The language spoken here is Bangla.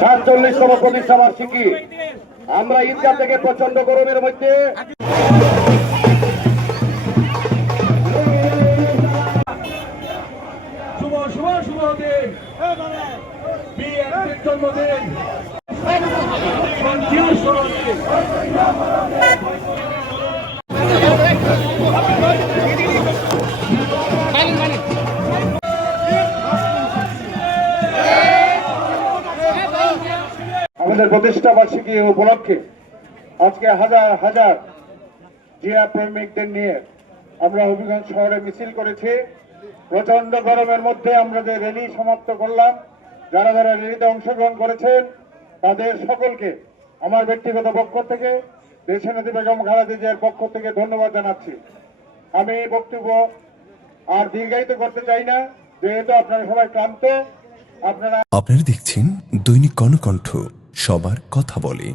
সাতচল্লিশতম প্রতিষ্ঠা বার্ষিকী। আমরা ঈদগাহ থেকে প্রচণ্ড গরমের মধ্যে জন্মদিন। আমাদের প্রতিষ্ঠা বার্ষিকী উপলক্ষে আজকে হাজার হাজার জিয়া প্রেমিকদের নিয়ে আমরা হবিগঞ্জ শহরে মিছিল করেছি। প্রচণ্ড গরমের মধ্যে আমরা যে র্যালি সমাপ্ত করলাম, যারা যারা র্যালিতে অংশগ্রহণ করেছেন, তাদের সকলকে আমার ব্যক্তিগত পক্ষ থেকে, দেশনেত্রী বেগম খালেদা জিয়ার পক্ষ থেকে ধন্যবাদ জানাচ্ছি। আমি এই বক্তব্য আর দীর্ঘায়িত করতে চাই না, যেহেতু আপনারা সবাই ক্লান্ত। আপনারা আপনারা দেখছেন দৈনিক কর্ণকণ্ঠ। সবার কথা বলে।